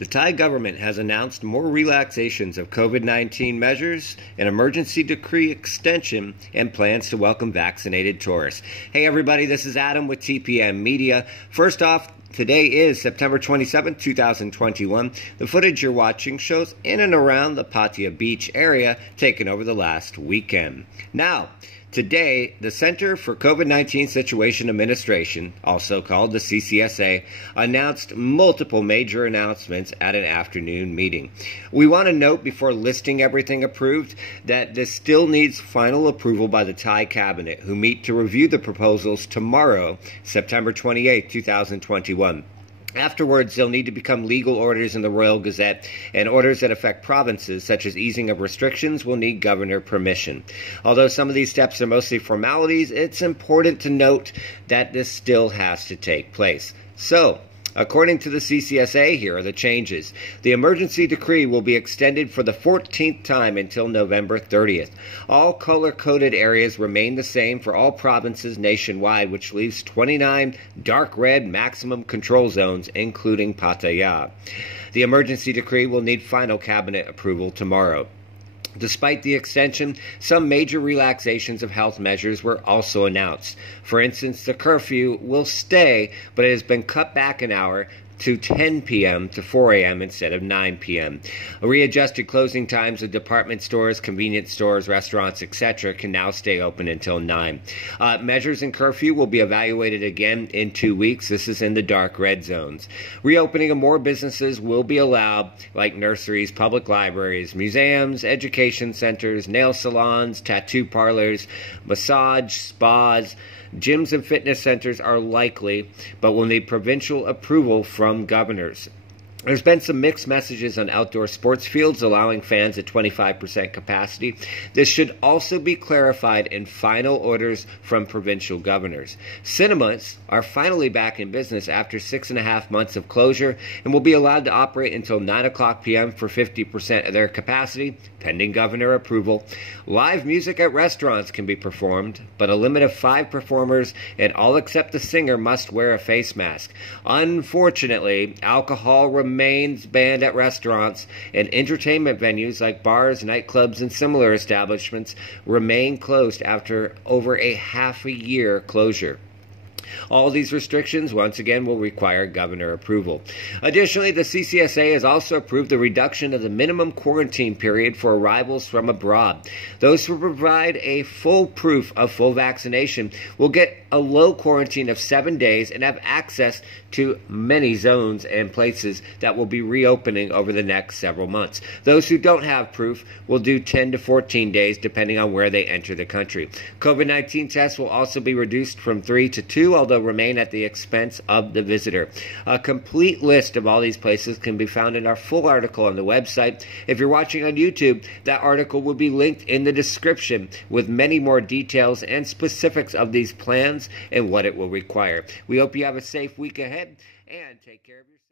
The Thai government has announced more relaxations of COVID-19 measures, an emergency decree extension, and plans to welcome vaccinated tourists. Hey everybody, this is Adam with TPM Media. First off, today is September 27, 2021. The footage you're watching shows in and around the Pattaya beach area taken over the last weekend. Now, today, the Center for COVID-19 Situation Administration, also called the CCSA, announced multiple major announcements at an afternoon meeting. We want to note before listing everything approved that this still needs final approval by the Thai cabinet, who meet to review the proposals tomorrow, September 28, 2021. Afterwards, they'll need to become legal orders in the Royal Gazette, and orders that affect provinces, such as easing of restrictions, will need governor permission. Although some of these steps are mostly formalities, it's important to note that this still has to take place. So, according to the CCSA, here are the changes. The emergency decree will be extended for the 14th time until November 30th. All color-coded areas remain the same for all provinces nationwide, which leaves 29 dark red maximum control zones, including Pattaya. The emergency decree will need final cabinet approval tomorrow. Despite the extension, some major relaxations of health measures were also announced. For instance, the curfew will stay, but it has been cut back an hour to 10 p.m. to 4 a.m. instead of 9 p.m. Readjusted closing times of department stores, convenience stores, restaurants, etc. can now stay open until 9. Measures in curfew will be evaluated again in 2 weeks. This is in the dark red zones. Reopening of more businesses will be allowed, like nurseries, public libraries, museums, education centers, nail salons, tattoo parlors, massage, spas. Gyms and fitness centers are likely, but will need provincial approval from governors. There's been some mixed messages on outdoor sports fields allowing fans at 25% capacity. This should also be clarified in final orders from provincial governors. Cinemas are finally back in business after 6.5 months of closure and will be allowed to operate until 9 o'clock p.m. for 50% of their capacity, pending governor approval. Live music at restaurants can be performed, but a limit of 5 performers and all except the singer must wear a face mask. Unfortunately, alcohol remains banned at restaurants, and entertainment venues like bars, nightclubs, and similar establishments remain closed after over a half-a-year closure. All these restrictions, once again, will require governor approval. Additionally, the CCSA has also approved the reduction of the minimum quarantine period for arrivals from abroad. Those who provide a full proof of full vaccination will get a low quarantine of 7 days and have access to many zones and places that will be reopening over the next several months. Those who don't have proof will do 10 to 14 days depending on where they enter the country. COVID-19 tests will also be reduced from 3 to 2, although remain at the expense of the visitor. A complete list of all these places can be found in our full article on the website. If you're watching on YouTube, that article will be linked in the description with many more details and specifics of these plans and what it will require. We hope you have a safe week ahead and take care of yourself.